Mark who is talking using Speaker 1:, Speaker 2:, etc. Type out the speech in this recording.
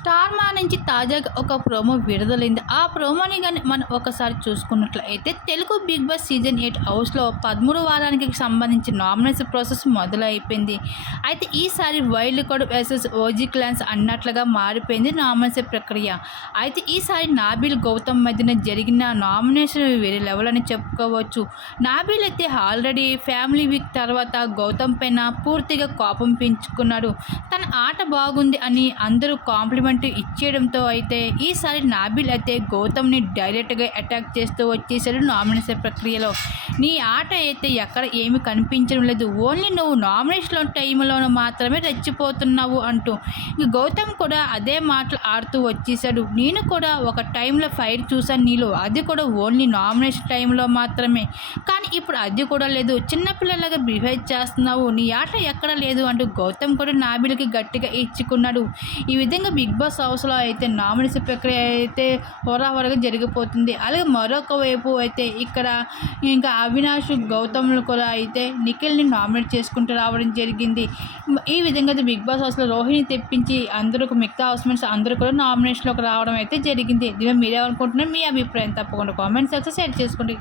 Speaker 1: Star మా నుంచి తాజాగా ఒక ప్రోమో విడుదలైంది. ఆ ప్రోమోని కానీ మనం ఒకసారి చూసుకున్నట్లయితే Telugu Bigg Boss season eight హౌస్లో పదమూడు వారానికి సంబంధించి నామినేషన్ ప్రాసెస్ మొదలైపోయింది. అయితే ఈసారి wild card versus OG clans అన్నట్లుగా మారిపోయింది నామినేషన్ ప్రక్రియ. అయితే ఈసారి నాబిల్ గౌతమ్ మధ్యన జరిగిన నామినేషన్ వేరే లెవెల్ అని చెప్పుకోవచ్చు. నాబిల్ అయితే ఆల్రెడీ ఫ్యామిలీ వీక్ తర్వాత గౌతమ్ పైన పూర్తిగా కోపం పెంచుకున్నాడు. తన ఆట బాగుంది అని అందరూ కాంప్లిమెంట్ ఇచ్చేయడంతో అయితే ఈసారి నాబిల్ అయితే గౌతమ్ని డైరెక్ట్గా అటాక్ చేస్తూ వచ్చేసాడు నామినేషన్ ప్రక్రియలో. నీ ఆట అయితే ఎక్కడ ఏమీ కనిపించడం లేదు. ఓన్లీ నువ్వు నామినేషన్ టైంలో మాత్రమే రెచ్చిపోతున్నావు అంటూ ఇక గౌతమ్ కూడా అదే మాటలు ఆడుతూ వచ్చేసాడు. నేను కూడా ఒక టైంలో ఫైర్ చూసాను నీలో. అది కూడా ఓన్లీ నామినేషన్ టైంలో మాత్రమే. కానీ ఇప్పుడు అది కూడా లేదు. చిన్నపిల్లలాగా బిహేవ్ చేస్తున్నావు. నీ ఆట ఎక్కడ లేదు అంటూ గౌతమ్ కూడా నాబిల్కి గట్టిగా ఇచ్చుకున్నాడు ఈ విధంగా బిగ్ బాస్ హౌస్లో అయితే నామినేషన్ ప్రక్రియ అయితే హోరాహోరగా జరిగిపోతుంది. అలాగే మరొక వైపు అయితే ఇక్కడ ఇంకా అవినాష్ గౌతమ్లు కూడా అయితే నిఖిల్ని నామినేట్ చేసుకుంటూ రావడం జరిగింది. ఈ విధంగా అయితే బిగ్ బాస్ హౌస్లో రోహిణి తెప్పించి అందరూ మిగతా హౌస్మెంట్స్ అందరూ కూడా నామినేషన్లోకి రావడం అయితే జరిగింది. దీని మీరేమనుకుంటున్నారు? మీ అభిప్రాయం తప్పకుండా కామెంట్స్ అయితే షేర్ చేసుకోండి.